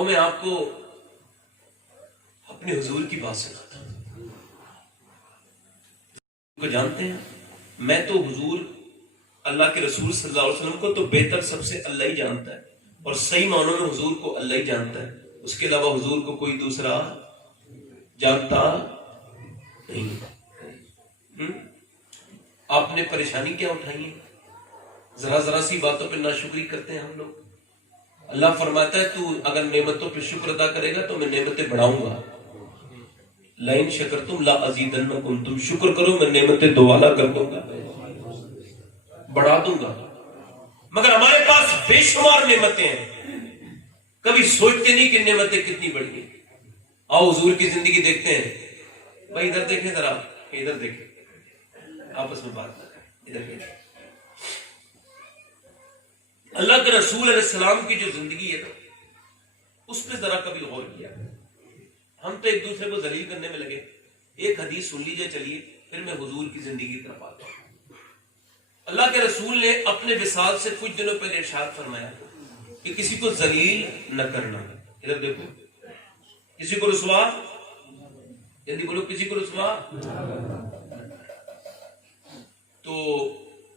آؤ میں آپ کو اپنے حضور کی بات سناتا ہوں. کو جانتے ہیں میں تو حضور اللہ کے رسول صلی اللہ علیہ وسلم کو تو بہتر سب سے اللہ ہی جانتا ہے, اور صحیح معنوں میں حضور کو اللہ ہی جانتا ہے, اس کے علاوہ حضور کو کوئی دوسرا جانتا نہیں. آپ نے پریشانی کیا اٹھائی ہے؟ ذرا سی باتوں پہ ناشکری کرتے ہیں ہم لوگ. اللہ فرماتا ہے تو اگر نعمتوں پہ شکر ادا کرے گا تو میں نعمتیں بڑھاؤں گا. لئن شکرتم لا ازیدنکم, تم شکر کرو میں نعمتیں دوبالا کر دوں گا, بڑھا دوں گا. مگر ہمارے پاس بے شمار نعمتیں ہیں, کبھی سوچتے نہیں کہ نعمتیں کتنی بڑی ہیں. آؤ حضور کی زندگی دیکھتے ہیں. بھائی ادھر دیکھیں ذرا, ادھر دیکھیں, آپس میں بات نہ کریں, ادھر دیکھیں. اللہ کے رسول علیہ السلام کی جو زندگی ہے اس پہ ذرا کبھی غور کیا. ہم تو ایک دوسرے کو ذلیل کرنے میں لگے. ایک حدیث سن لیجئے, چلیے پھر میں حضور کی زندگی کی طرف آتا ہوں. اللہ کے رسول نے اپنے وصال سے کچھ دنوں پہلے ارشاد فرمایا کہ کسی کو ذلیل نہ کرنا. ادھر دیکھو, کسی کو رسوا, جلدی بولو, کسی کو رسوا. تو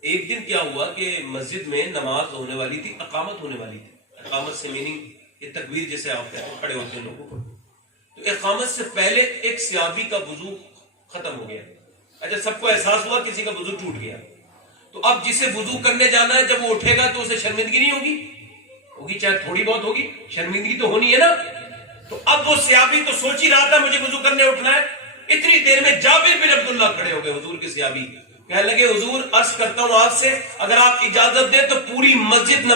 ایک دن کیا ہوا کہ مسجد میں نماز ہونے والی تھی, اقامت ہونے والی تھی. اقامت سے میننگ یہ تکبیر جیسے آپ کہتے ہیں, کھڑے ہوتے ہیں لوگوں کو. تو اقامت سے پہلے ایک صحابی کا وضو ختم ہو گیا. اچھا, سب کو احساس ہوا کسی کا وضو ٹوٹ گیا. تو اب جسے وضو کرنے جانا ہے جب وہ اٹھے گا تو اسے شرمندگی نہیں ہوگی؟ ہوگی, چاہے تھوڑی بہت ہوگی, شرمندگی تو ہونی ہے نا. تو اب وہ صحابی تو سوچ ہی رہا تھا مجھے وضو کرنے اٹھنا ہے. اتنی دیر میں جابر بن عبداللہ کھڑے ہو گئے, حضور کے صحابی. کہنے لگے حضور عرض کرتا ہوں آپ سے, اگر آپ اجازت دیں تو پوری مسجد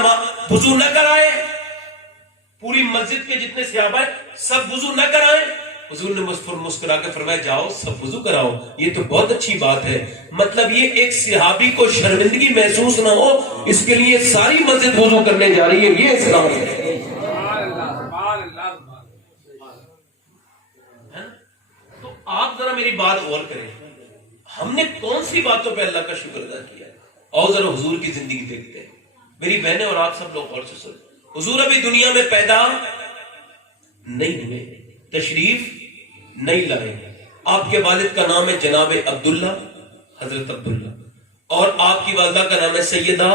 وضو نہ کرائے, پوری مسجد کے جتنے صحابہ ہیں سب وضو نہ کرائیں. حضور نے مسکرا کے فرمایا جاؤ سب وضو کراؤ, یہ تو بہت اچھی بات ہے. مطلب یہ ایک صحابی کو شرمندگی محسوس نہ ہو اس کے لیے ساری مسجد وضو کرنے جا رہی ہے. یہ اسلام ہے. تو آپ ذرا میری بات غور کریں, ہم نے کون سی باتوں پہ اللہ کا شکر ادا کیا ہے؟ اور ذرا حضور کی زندگی دیکھتے ہیں. میری بہنیں اور آپ سب لوگ غور سے سنیں. حضور ابھی دنیا میں پیدا نہیں ہوئے, تشریف نہیں لائے. آپ کے والد کا نام ہے جناب عبداللہ, حضرت عبداللہ, اور آپ کی والدہ کا نام ہے سیدہ.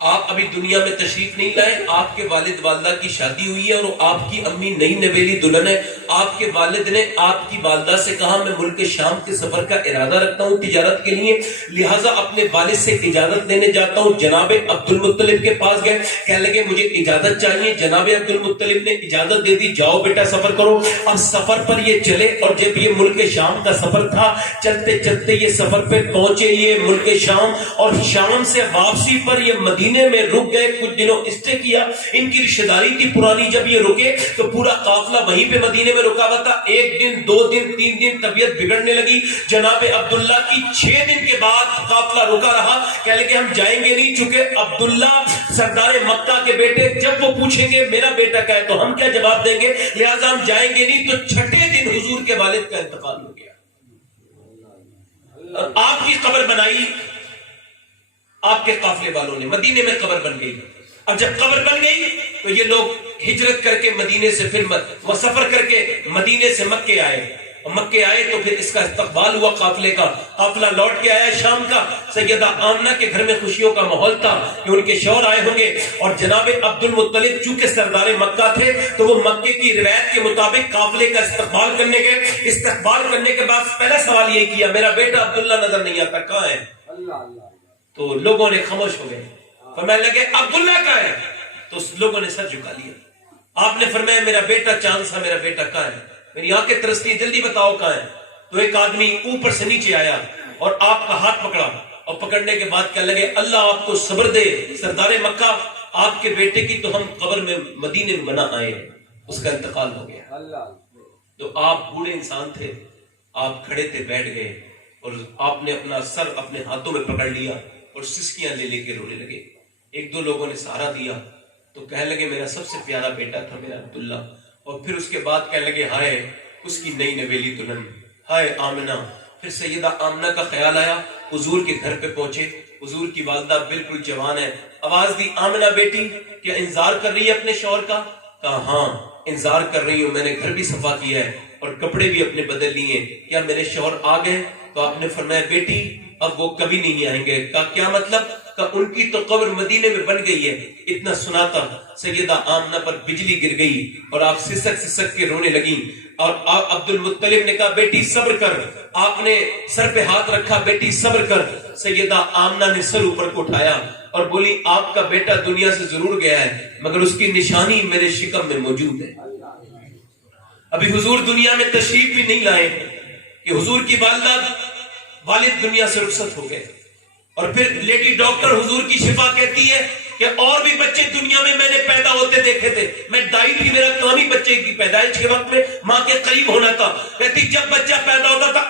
آپ ابھی دنیا میں تشریف نہیں لائے. آپ کے والد والدہ کی شادی ہوئی ہے اور آپ کی امی نئی نویلی دلہن ہے. آپ کے والد نے آپ کی والدہ سے کہا میں ملک شام کے سفر کا ارادہ رکھتا ہوں تجارت کے لیے, لہٰذا اپنے والد سے اجازت لینے جاتا ہوں. جناب عبد المطلب کے پاس گئے, کہنے لگے مجھے اجازت چاہیے. جناب عبد المطلب نے اجازت دے دی, جاؤ بیٹا سفر کرو. اب سفر پر یہ چلے, اور جب یہ ملک شام کا سفر تھا, چلتے چلتے یہ سفر پہ پہنچے یہ ملک شام, اور شام سے واپسی پر یہ مدینے میں رک گئے. کچھ دنوں اسٹے کیا, ان کی رشتہ داری تھی پرانی. جب یہ رکے تو پورا قافلہ وہیں پہ مدینے میں رکا ہوا تھا. ایک دن, 2 دن, 3 دن طبیعت بگڑنے لگی. جناب عبداللہ کی 6 دن کے بعد قافلہ رکا رہا. کہنے لگے ہم جائیں گے نہیں, چونکہ عبداللہ سردار مکہ کے بیٹے, جب وہ پوچھیں گے میرا بیٹا کیا ہے تو ہم کیا جواب دیں گے, لہٰذا ہم جائیں گے نہیں. تو 6 دن حضور کے والد کا انتقال ہو گیا. آپ کی قبر بنائی آپ کے قافلے والوں نے, مدینے میں قبر بن گئی. اب جب قبر بن گئی تو یہ لوگ ہجرت کر کے مدینے سے پھر سفر کر کے مدینے سے مکے آئے. اور مکے آئے تو پھر اس کا استقبال ہوا قافلے کا. قافلہ لوٹ کے آیا شام کا. سیدہ آمنہ کے گھر میں خوشیوں کا ماحول تھا کہ ان کے شوہر آئے ہوں گے, اور جناب عبد المطلب چونکہ سردار مکہ تھے تو وہ مکے کی روایت کے مطابق قافلے کا استقبال کرنے گئے. استقبال کرنے کے بعد پہلا سوال یہ کیا, میرا بیٹا عبداللہ نظر نہیں آتا, کہاں ہے؟ تو لوگوں نے خاموش ہو گئے. فرمانے لگے عبداللہ کہاں ہے؟ تو لوگوں نے سر جھکا لیا. آپ نے فرمایا میرا بیٹا چاند سا, میرا بیٹا کہاں ہے؟ میری آنکھیں ترستی, جلدی بتاؤ کہاں ہے. تو ایک آدمی اوپر سے نیچے آیا اور آپ کا ہاتھ پکڑا, اور پکڑنے کے بعد کہنے لگے اللہ آپ کو صبر دے سردار مکہ, آپ کے بیٹے کی تو ہم قبر میں مدینے میں بنا آئے, اس کا انتقال ہو گیا. تو آپ بوڑھے انسان تھے, آپ کھڑے تھے, بیٹھ گئے, اور آپ نے اپنا سر اپنے ہاتھوں میں پکڑ لیا اور سسکیاں لے لے کے رونے لگے. 1-2 لوگوں نے سہارا دیا تو کہنے لگے میرا سب سے پیارا بیٹا تھا میرا عبداللہ. اور پھر اس کے بعد کہنے لگے ہائے اس کی نئی نویلی دلہن, ہائے آمنہ. پھر سیدہ آمنہ کا خیال آیا, حضور کے گھر پہ پہنچے. حضور کی والدہ بالکل جوان ہے. آواز دی, آمنہ بیٹی کیا انتظار کر رہی ہے اپنے شوہر کا؟ کہا ہاں انتظار کر رہی ہوں، میں نے گھر بھی صفا کیا ہے اور کپڑے بھی اپنے بدل لیے، کیا میرے شوہر آ گئے؟ تو آپ نے فرمایا بیٹی اب وہ کبھی نہیں آئیں گے۔ کہا کیا مطلب؟ کہ ان کی تو قبر مدینے میں بن گئی ہے۔ اتنا سنا تھا سیدہ آمنہ پر بجلی گر گئی اور آپ سسک سسک کے رونے لگیں، اور عبد المطلب نے کہا بیٹی صبر کر، آپ نے سر پہ ہاتھ رکھا، بیٹی صبر کر۔ سیدہ آمنہ نے سر اوپر کو اٹھایا اور بولی آپ کا بیٹا دنیا سے ضرور گیا ہے مگر اس کی نشانی میرے شکم میں موجود ہے۔ ابھی حضور دنیا میں تشریف بھی نہیں لائے کہ حضور کی والد دنیا سے رخصت ہو گئے، اور پھر لیڈی ڈاکٹر حضور کی شفا کہتی ہے کہ اور بھی بچے دنیا میں میں نے پیدا ہوتے دیکھے تھے، میں دائی تھی، میرا کام ہی بچے کی پیدائش کے وقت میں ماں کے قریب ہونا تھا۔ کہتی جب بچہ پیدا ہوتا تھا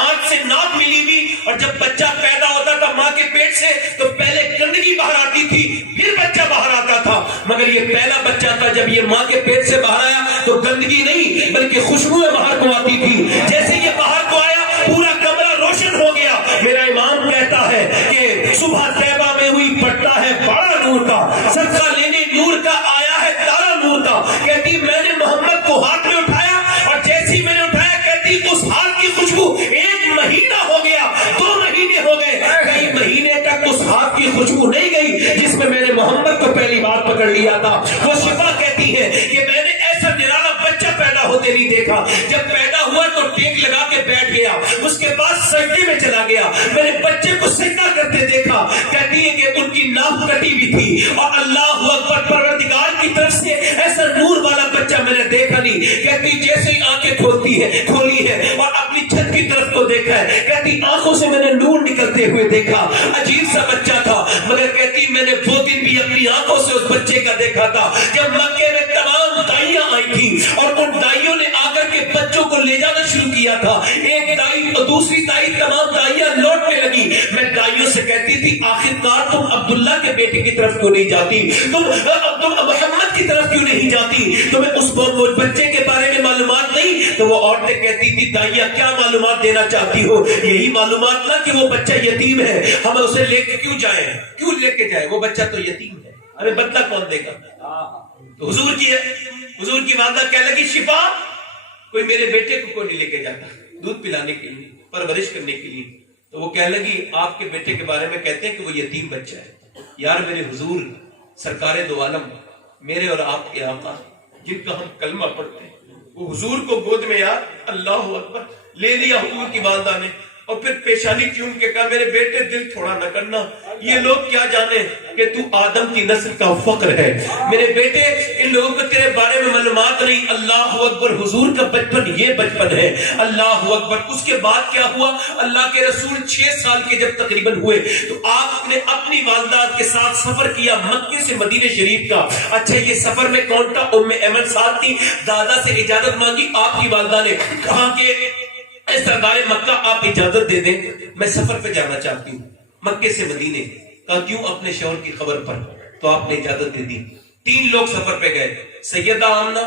آنکھ سے ناک ملی ہوئی، اور جب بچہ پیدا ہوتا تھا ماں کے پیٹ سے تو پہلے گندگی باہر آتی تھی پھر بچہ باہر آتا تھا، مگر یہ پہلا بچہ تھا جب یہ ماں کے پیٹ سے باہر آیا تو گندگی نہیں بلکہ خوشبوئیں باہر کو آتی تھی۔ جیسے یہ باہر کو آیا پورا کمرہ روشن ہو گیا۔ میرا امام کہتا ہے کہ صبح طیبہ میں ہوئی پڑتا ہے بڑا نور کا، صدقہ لینے نور کا آیا ہے تارا نور کا۔ کہتی میں نے محمد کو ہاتھ میں اٹھایا اور جیسی میں نے اٹھایا کہتی اس ہاتھ کی خوشبو 1 مہینہ ہو گیا، 2 مہینے ہو گئے، کئی مہینے تک اس ہاتھ کی خوشبو نہیں گئی جس میں نے محمد کو پہلی بار پکڑ لیا تھا۔ وہ شفا کہتی ہے کہ میں نے ایسا نرالا بچہ پیدا ہوتے نہیں دیکھا، جب پیدا ہوا تو ٹیک لگا کے بیٹھ گیا، اس کے بعد سجدے میں چلا گیا، میں نے بچے کو سجدہ کرتے دیکھا۔ کہتی ہے کہ ان کی ناک کٹی بھی تھی اور اللہ اکبر پروردگار کی طرف سے ایسا نور والا بچہ میں نے دیکھا نہیں۔ کہتی جیسے ہی آنکھیں کھولی ہے اور اپنی چھت کی طرف کو دیکھا ہے، کہتی آنکھوں سے میں نے نور نکلتے ہوئے دیکھا، عجیب سا بچہ تھا، مگر کہتی میں نے وہ دن بھی اپنی آنکھوں سے اس بچے کا دیکھا تھا جب مکے میں تمام دائیاں آئی تھی اور ان دائیوں نے آ کر کے بچوں کو لے جانا شروع کیا تھا، ایک دائی اور دوسری دائی تمام دائیاں لوٹنے لگی۔ میں دائیوں سے کہتی تھی آخرکار تم عبداللہ کے بیٹے کی طرف کیوں نہیں جاتی، تم محمد کی طرف کیوں نہیں جاتی، تمہیں اس بچے کے بارے میں معلومات نہیں؟ تو وہ عورتیں کہتی تھی دائیاں کیا معلومات دینا چاہتی ہو، یہی معلومات نہ کہ وہ بچہ یتیم ہے، ہم اسے لے کے کیوں جائیں، کیوں لے کے جائیں، وہ بچہ تو یتیم ہے، ہمیں بدلہ کون دے گا؟ تو حضور کی والدہ کہنے لگی شفا کوئی میرے بیٹے کو کوئی نہیں لے کے جاتا دودھ پلانے کے لیے، پرورش کرنے کے لیے۔ تو وہ کہنے لگی آپ کے بیٹے کے بارے میں کہتے ہیں کہ وہ یتیم بچہ ہے۔ یار میرے حضور سرکار دو عالم، میرے اور آپ کے آقا جن کا ہم کلمہ پڑھتے ہیں، وہ حضور کو گود میں یار اللہ اکبر لے لیا حضور کی والدہ نے، اور پھر پیشانی چوم کے کہا میرے بیٹے دل تھوڑا نہ کرنا، یہ لوگ کیا جانے کہ تو آدم کی نسل کا فخر ہے، میرے بیٹے ان لوگوں کو تیرے بارے میں معلومات نہیں۔ اللہ اکبر، حضور کا بچپن یہ بچپن ہے، اللہ اکبر۔ اس کے بعد کیا ہوا، اللہ کے رسول 6 سال کے جب تقریباً ہوئے تو آپ نے اپنی والدہ کے ساتھ سفر کیا مکے سے مدینہ شریف کا۔ اچھا یہ سفر میں کون تھا؟ ام ایمن ساتھ تھی، دادا سے اجازت مانگی آپ کی والدہ نے، کہا کہ اے سردار مکہ آپ اجازت دے دیں میں سفر پہ جانا چاہتی ہوں مکے سے مدینے۔ کہا کیوں؟ اپنے شوہر کی خبر پر۔ تو آپ نے اجازت دے دی۔ 3 لوگ سفر پہ گئے، سیدہ آمنہ،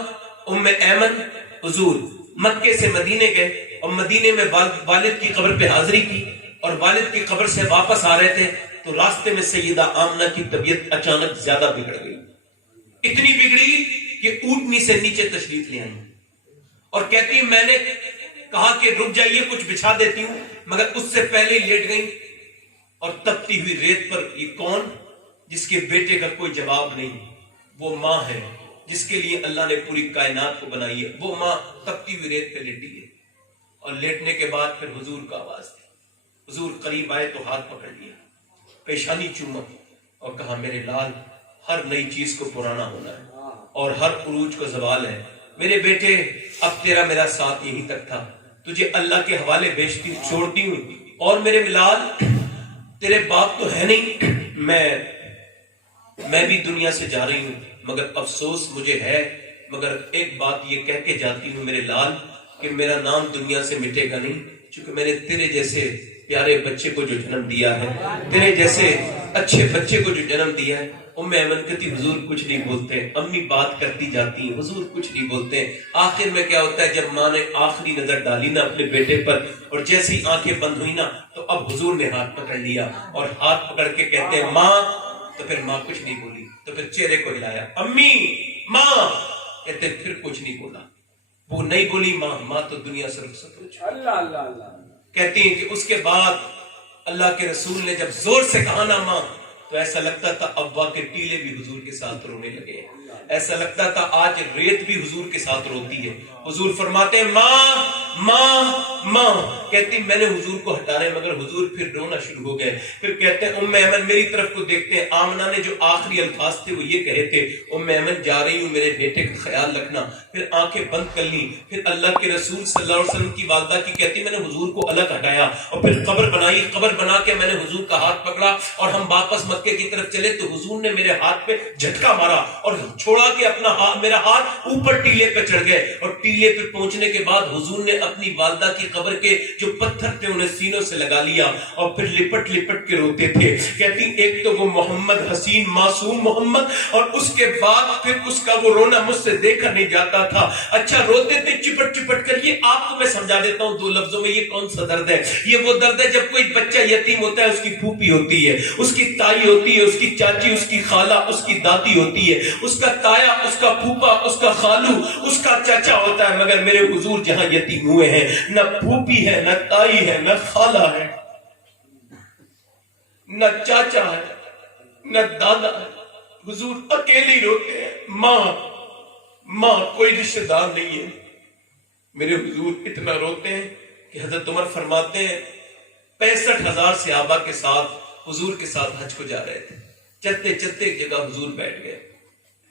ام ایمن، حضور مکے سے مدینے گئے اور مدینے میں والد کی قبر پہ حاضری کی، اور والد کی قبر سے واپس آ رہے تھے تو راستے میں سیدہ آمنہ کی طبیعت اچانک زیادہ بگڑ گئی، اتنی بگڑی کہ اونٹنی سے نیچے تشریف لے آئی، اور کہتی میں نے کہا کہ رک جائیے کچھ بچھا دیتی ہوں، مگر اس سے پہلے ہی لیٹ گئی، اور تپتی ہوئی ریت پر یہ کون جس کے بیٹے کا کوئی جواب نہیں، وہ ماں ہے جس کے لیے اللہ نے پوری کائنات کو بنائی ہے، وہ ماں تپتی ہوئی ریت پہ لیٹی ہے، اور لیٹنے کے بعد پھر حضور کا آواز تھی، حضور قریب آئے تو ہاتھ پکڑ لیا، پیشانی چوما اور کہا میرے لال ہر نئی چیز کو پرانا ہونا ہے اور ہر عروج کو زوال ہے، میرے بیٹے اب تیرا میرا ساتھ یہیں تک تھا، تجھے اللہ کے حوالے بیچتی چھوڑتی ہوں، اور میرے لال تیرے باپ تو ہے نہیں، میں بھی دنیا سے جا رہی ہوں، مگر افسوس مجھے ہے، مگر ایک بات یہ کہہ کے جاتی ہوں میرے لال کہ میرا نام دنیا سے مٹے گا نہیں، چونکہ میں نے تیرے جیسے پیارے بچے کو جو جنم دیا ہے، تیرے جیسے اچھے بچے کو جو جنم دیا ہے۔ ام ایمن کہتی حضور کچھ نہیں بولتے، امی بات کرتی جاتی ہیں، حضور کچھ نہیں بولتے۔ آخر میں کیا ہوتا ہے، جب ماں نے آخری نظر ڈالی نا اپنے بیٹے پر اور جیسی آنکھیں بند ہوئی نا تو اب حضور نے ہاتھ پکڑ لیا، اور ہاتھ پکڑ کے کہتے ہیں ماں، تو پھر ماں کچھ نہیں بولی، تو پھر چہرے کو ہلایا، امی، ماں، کہتے پھر کچھ نہیں بولا. وہ نہیں بولی ماں, ماں تو دنیا سے رخصت ہو چکی. اللہ اللہ اللہ. کہتی ہیں کہ اس کے بعد اللہ کے رسول نے جب زور سے کہا نا ماں, تو ایسا لگتا تھا ابا کے ٹیلے بھی حضور کے ساتھ رونے لگے. ایسا لگتا تھا آج ریت بھی حضور کے ساتھ روتی ہے. حضور فرماتے ہیں ماں ماں ماں. کہتی میں نے حضور کو ہٹانے مگر حضور پھر رونا شروع ہو گئے. پھر کہتے ہیں ام ایمن میری طرف کو دیکھتے ہیں. آمنہ نے جو آخری الفاظ تھے وہ یہ کہے تھے, ام ایمن جا رہی ہوں میرے بیٹے کا خیال رکھنا. پھر آنکھیں بند کر لی. پھر اللہ کے رسول صلی اللہ علیہ وسلم کی والدہ کی کہتی میں نے حضور کو الگ ہٹایا اور پھر قبر بنائی. قبر بنا کے میں نے حضور کا ہاتھ پکڑا اور ہم واپس مکے کی طرف چلے تو حضور نے میرے ہاتھ پہ جھٹکا مارا اور چھوڑا کہ اپنا ہاتھ, میرا ہاتھ اوپر ٹیلے پہ چڑھ گئے. اور ٹیلے پہ پہنچنے کے بعد حضور نے اپنی والدہ کی قبر کے جو پتھر تھے انہیں سینوں سے لگا لیا اور پھر لپٹ لپٹ کے روتے تھے. کہتی ایک تو وہ محمد حسین معصوم محمد, اور اس کے بعد پھر اس کا وہ رونا مجھ سے دیکھا نہیں جاتا تھا. اچھا روتے تھے چپٹ چپٹ کر. یہ آپ کو میں سمجھا دیتا ہوں 2 لفظوں میں یہ کون سا درد ہے. یہ وہ درد ہے جب کوئی بچہ یتیم ہوتا ہے, اس کی پھوپھی ہوتی ہے, اس کی تائی ہوتی ہے, اس کی چاچی, اس کی خالہ, اس کی دادی ہوتی ہے, اس کا تایا, اس کا پھوپا, اس کا خالو, اس کا چچا ہوتا ہے. مگر میرے حضور جہاں یتیم ہوئے ہیں نہ پھوپھی ہے, نہ تائی ہے, نہ خالہ ہے, نہ چاچا ہے, نہ دادا ہے. حضور اکیلے روتے ہیں. ماں ماں, کوئی رشتہ دار نہیں ہے. میرے حضور اتنا روتے ہیں کہ حضرت عمر فرماتے ہیں 65,000 صحابہ کے ساتھ حضور کے ساتھ حج کو جا رہے تھے. چلتے چلتے ایک جگہ حضور بیٹھ گئے.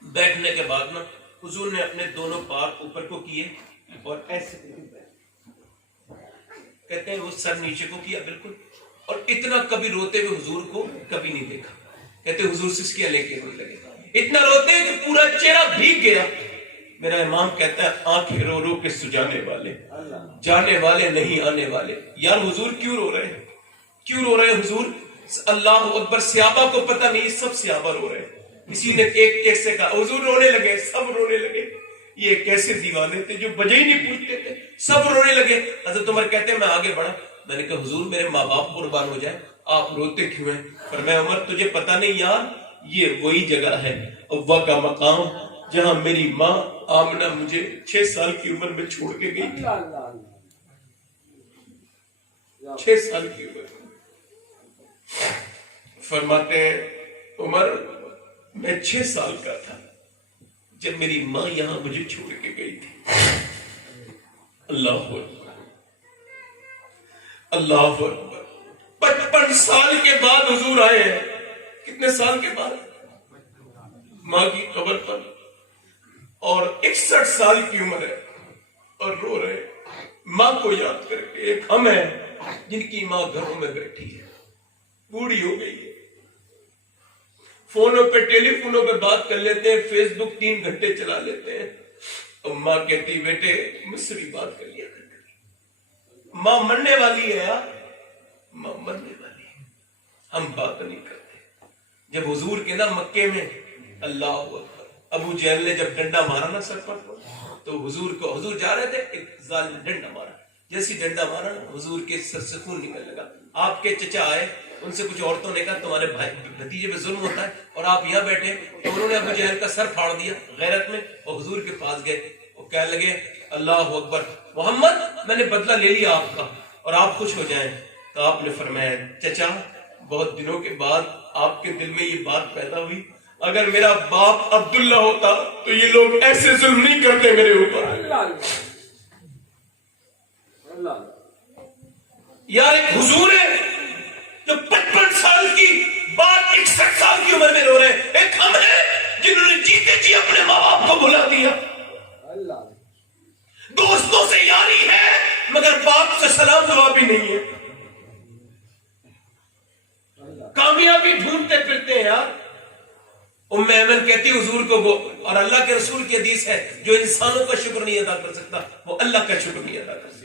بیٹھنے کے بعد نا حضور نے اپنے دونوں پار اوپر کو کیے اور ایسے کہتے ہیں وہ سر نیچے کو کیا بالکل, اور اتنا کبھی روتے ہوئے حضور کو کبھی نہیں دیکھا. کہتے حضور سسکیاں لے کے رونے لگے, اتنا روتے کہ پورا چہرہ بھیگ گیا. میرا امام کہتا ہے آنکھیں رو رو کے سجانے والے, جانے والے نہیں آنے والے. یار حضور کیوں رو رہے ہیں, کیوں رو رہے ہیں حضور؟ اللہ اکبر. صحابہ کو پتہ نہیں, سب صحابہ رو رہے ہیں. کسی نے ایک کیسے کہا حضور رونے لگے, سب رونے لگے. یہ کیسے دیوانے تھے جو بجے ہی نہیں پوچھتے تھے, سب رونے لگے. حضرت عمر کہتے ہیں میں آگے بڑھا, میں نے کہا حضور میرے ماں باپ قربان ہو جائے, آپ روتے کیوں ہیں؟ فرمایا عمر تجھے پتہ نہیں یار, یہ وہی جگہ ہے ابا کا مقام جہاں میری ماں آمنہ مجھے 6 سال کی عمر میں چھوڑ کے گئی تھی. 6 سال کی عمر. فرماتے ہیں عمر میں 6 سال کا تھا جب میری ماں یہاں مجھے چھوڑ کے گئی تھی. اللہ اکبر, اللہ اکبر. 55 سال کے بعد حضور آئے ہیں. کتنے سال کے بعد؟ ماں کی قبر پر, اور 61 سال کی عمر ہے اور رو رہے ماں کو یاد کر کے. ایک ہم ہیں جن کی ماں گھروں میں بیٹھی ہے, بوڑھی ہو گئی ہے, فونوں پہ ٹیلی فونوں پہ بات کر لیتے ہیں, فیس بک 3 گھنٹے چلا لیتے ہیں. اور ماں کہتی بیٹے مجھ سے بھی بات کر لیا کر. ماں مرنے والی ہے یار, ماں مرنے والی ہے, ہم بات نہیں کرتے. جب حضور کے نا مکے میں اللہ اکبر, ابو جہل نے جب ڈنڈا مارا نا سر پر, تو حضور جا رہے تھے, ایک ظالم نے ڈنڈا مارا. جیسی ڈنڈا مارا نا حضور کے سر سے خون نکل لگا. آپ کے چچا آئے, ان سے کچھ عورتوں نے کہا تمہارے بھائی بھتیجے پہ ظلم ہوتا ہے اور آپ یہاں بیٹھے, تو انہوں نے ابو جہل کا سر پھاڑ دیا غیرت میں اور حضور کے پاس گئے. وہ کہنے لگے اللہ اکبر محمد میں نے بدلہ لے لیا آپ کا اور آپ خوش ہو جائیں. تو آپ نے فرمایا چچا بہت دنوں کے بعد آپ کے دل میں یہ بات پیدا ہوئی, اگر میرا باپ عبداللہ ہوتا تو یہ لوگ ایسے ظلم نہیں کرتے میرے اوپر. یار ایک حضور ہے جو 55 سال کی بعد 61 سال کی عمر میں رو رہے ہیں. ایک ہم ہیں جنہوں نے جیتے جی اپنے ماں باپ کو بلا دیا. دوستوں سے یاری ہے مگر باپ سے سلام جواب بھی نہیں ہے. کامیابی ڈھونڈتے پھرتے ہیں یار. ام ایمن کہتی حضور کو وہ, اور اللہ کے رسول کی حدیث ہے جو انسانوں کا شکر نہیں ادا کر سکتا وہ اللہ کا شکر نہیں ادا کر سکتا,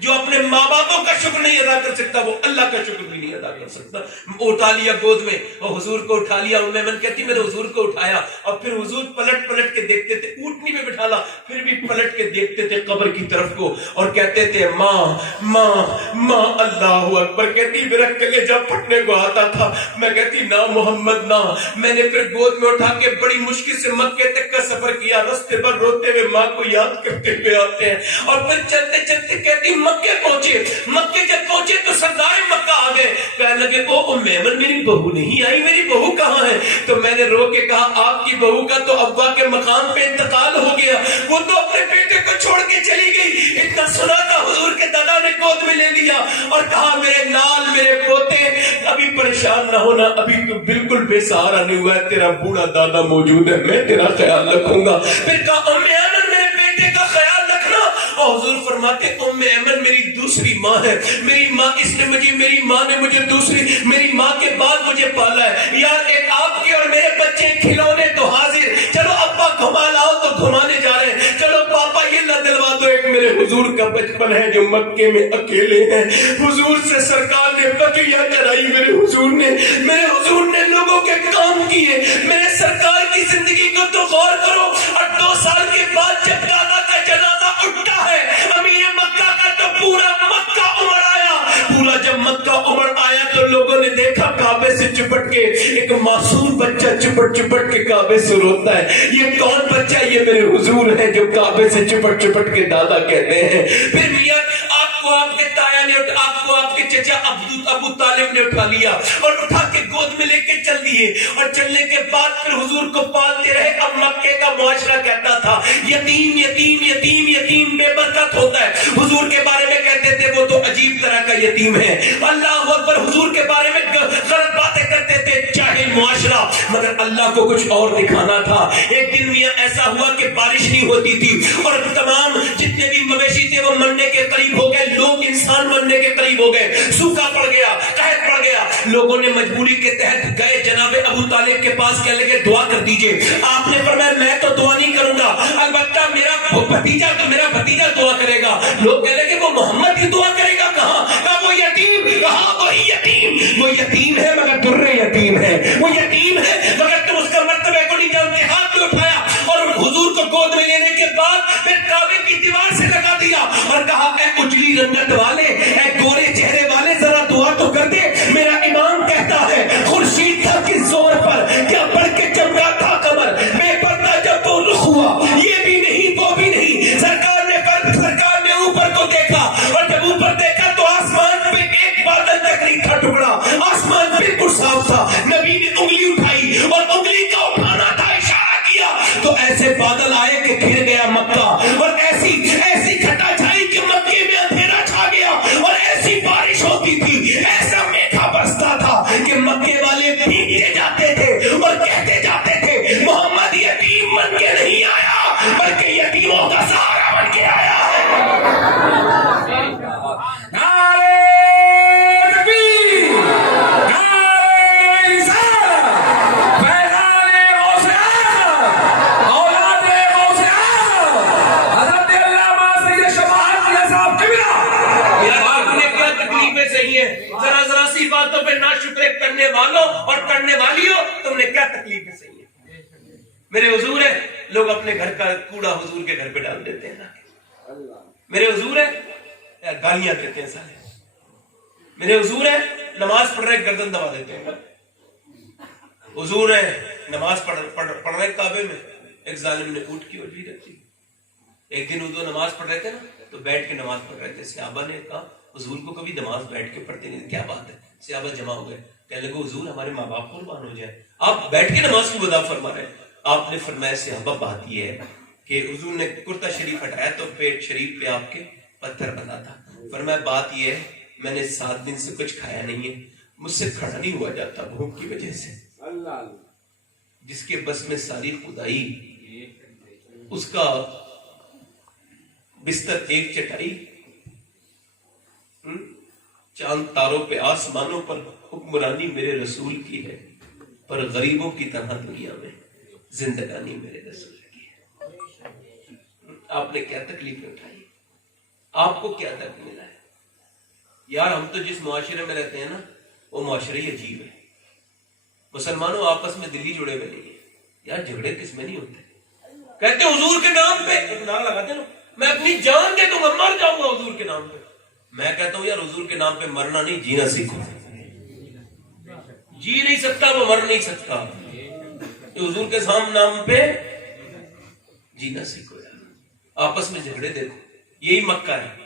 جو اپنے ماں باپوں کا شکر نہیں ادا کر سکتا وہ اللہ کا شکر بھی نہیں ادا کر سکتا. اٹھا لیا گود میں اور حضور کو اٹھا لیا. ام ایمن کہتی میں نے حضور کو اٹھایا اور پھر حضور پلٹ پلٹ کے دیکھتے تھے, اونٹنی پہ بٹھا لا پھر بھی پلٹ کے دیکھتے تھے قبر کی طرف کو اور کہتے تھے ماں ماں ماں. اللہ اکبر. کہتی میرا کلیجہ پھٹنے کو آتا تھا, میں کہتی نہ محمد نہ. میں نے پھر گود میں اٹھا کے بڑی مشکل سے مکے تک کا سفر کیا. راستے پر روتے ہوئے ماں کو یاد کرتے ہوئے آتے ہیں اور پھر چلتے چلتے کہتی مکے پہنچے. مکے جب پہنچے تو سردار مکہ آ گئے. کہنے لگے او ام ایمن میری بہو نہیں آئی, میری بہو کہاں ہے؟ تو میں نے رو کے کہا آپ کی بہو کا تو ابا کے مقام پہ انتقال ہو گیا, وہ تو اپنے بیٹے کو چھوڑ کے چلی گئی. اتنا سنا تھا حضور کے دادا نے گود میں لے لیا اور کہا میرے لال میرے پوتے ابھی پریشان نہ ہونا, ابھی تو بالکل بے سہارا نہیں ہوا ہے, تیرا بوڑھا دادا موجود ہے, میں تیرا خیال رکھوں گا. پھر کہا ام ایمن میرے بیٹے کا خیال رکھنا. اور حضور فرماتے ام ایمن میری دوسری ماں ہے, میری ماں اس نے مجھے, میری ماں نے مجھے دوسری, میری ماں کے بعد مجھے پالا ہے. یار ایک آپ کے اور میرے بچے کھلونے تو حاضر, چلو ابا گھما لاؤ تو گھمانے جا رہے ہیں, چلو پاپا یہ نہ دلوا دو ایک میرے حضور کا بچپن ہے جو مکے میں اکیلے ہیں. حضور سے سرکار نے بقیہ چڑھائی, میرے حضور نے لوگوں کے کام کیے. میرے سرکار کی زندگی کو تو غور کرو, اور 2 سال کے بعد جب دادا کا جنازہ اٹھتا ہے امیر مکہ کا تو پورا مکہ امڑ آیا. پورا جب مکہ امڑ آیا تو لوگوں نے دیکھا کعبے سے چپٹ کے ایک معصوم بچہ چپٹ چپٹ کے کعبے سے روتا ہے. یہ کون بچہ؟ یہ میرے حضور ہے جو کعبے سے چپٹ چپٹ کے دادا کہتے ہیں. پھر میاں آپ کو آپ کے تایا نے, آپ کو آپ کے چچا ابو طالب نے اٹھا لیا اور اٹھا کے گود میں لے کے چل دیے, اور چلنے کے بعد پھر حضور کو پالتے رہے. اب مکے کا معاشرہ کہتا تھا یتیم یتیم یتیم یتیم بے برکت ہوتا ہے. حضور کے بارے میں کہتے تھے وہ تو عجیب طرح کا یتیم ہے. اللہ اکبر, حضور کے بارے میں غلط باتیں کرتے تھے, جاہل معاشرہ. مگر اللہ کو کچھ اور دکھانا تھا. ایک دن میاں ایسا ہوا کہ بارش نہیں ہوتی تھی اور تمام جتنے بھی مویشی تھے وہ مرنے کے قریب ہو گئے, لوگ انسان مرنے کے قریب ہو گئے, سوکھا پڑ گیا, قحط پڑ گیا. لوگوں نے مجبوری کے تحت گئے جناب ابو طالب کے پاس, کہنے لگے دعا کر دیجئے. آپ نے فرمایا میں تو دعا نہیں کروں گا, البتہ میرا بھتیجا دعا کرے گا. لوگ کہنے لگے وہ محمد کی دعا کرے گا. کہاں وہ یتیم, کہاں وہی یتیم. وہ یتیم ہے مگر درے یتیم ہے, وہ یتیم ہے مگر تم اس کا مرتبہ کو نہیں جانتے. ہاتھ میں اٹھایا اور حضور کو گود میں لینے کے بعد پھر کعبے کی دیوار سے لگا دیا اور کہا اے اجلی رنگت والے, اے گورے چہرے والے, ذرا دعا تو کر دے. میرا امام کہتا ہے خورشید تھا کس زور پر, کیا بڑھ کے چمکا تھا قمر, بے پردہ جب وہ رخ ہوا, یہ بھی نہیں وہ بھی نہیں. سرکار نے اوپر کو دیکھا اور جب اوپر دیکھا تو آسمان پہ ایک بادل تک نہیں تھا ٹکڑا, آسمان بالکل صاف تھا. نبی نے انگلی اٹھائی اور انگلی کا اٹھانا تھا, اشارہ کیا تو ایسے بادل آئے کہ گھر گیا مکہ, اور ایسی گھٹا چھائی کہ مکے میں اندھیرا چھا گیا, اور ایسی بارش ہوتی تھی, ایسا میٹھا برستا تھا کہ مکے والے بھیگتے جاتے تھے اور کہتے جاتے تھے محمد یتیم بن کے نہیں آیا بلکہ یتیموں کا سہارا بن کے آیا ہے. ذرا سی باتوں پہ ناشکرے کرنے والوں اور کرنے والیوں, تم نے کیا تکلیفیں سہی ہیں. میرے حضور ہے, لوگ اپنے گھر کا کوڑا حضور کے گھر پہ ڈال دیتے ہیں. میرے حضور ہے, گالیاں دیتے ہیں سارے. میرے حضور ہے, نماز پڑھ رہے گردن دبا دیتے ہیں. حضور ہے, نماز پڑھ رہے کعبے میں, ایک ظالم نے اونٹ کی اجڑی رکھی. ایک دن حضور نماز پڑھ رہے تھے نا, تو بیٹھ کے نماز پڑھ رہے تھے. صحابہ نے کہا حضور کو کبھی نماز بیٹھ کے پڑھتے نہیں, کیا بات ہے. صحابہ جمع ہو گئے, کہنے لگے حضور ہمارے ماں باپ قربان ہو جائے, آپ بیٹھ کے نماز کی وضاحت فرما رہے ہیں. آپ نے فرمایا صحابہ بات یہ ہے کہ حضور نے کرتا شریف ہٹایا تو پیٹ شریف پہ آپ کے پتھر بنا تھا. فرمایا بات یہ ہے میں نے 7 دن سے کچھ کھایا نہیں ہے, مجھ سے کھڑا نہیں ہوا جاتا بھوک کی وجہ سے. جس کے بس میں ساری خدائی, اس کا بستر ایک چٹائی, چاند تاروں پہ آسمانوں پر حکمرانی میرے رسول کی ہے, پر غریبوں کی طرح دنیا میں زندگانی میرے رسول کی ہے. آپ نے کیا تکلیفیں اٹھائی, آپ کو کیا درد ملا ہے. یار ہم تو جس معاشرے میں رہتے ہیں نا, وہ معاشرہ ہی عجیب ہے. مسلمانوں آپس میں دلی جڑے ہوئے نہیں ہیں. یار جھگڑے کس میں نہیں ہوتے. کہتے حضور کے نام پہ نام لگاتے نا, میں اپنی جان دے دوں گا, مر جاؤں گا حضور کے نام پہ. میں کہتا ہوں یار حضور کے نام پہ مرنا نہیں, جینا سیکھو. جی نہیں سکتا وہ مر نہیں سکتا. جو حضور کے نام پہ جینا سیکھو یار. آپس میں جھگڑے دیکھو, یہی مکہ ہے.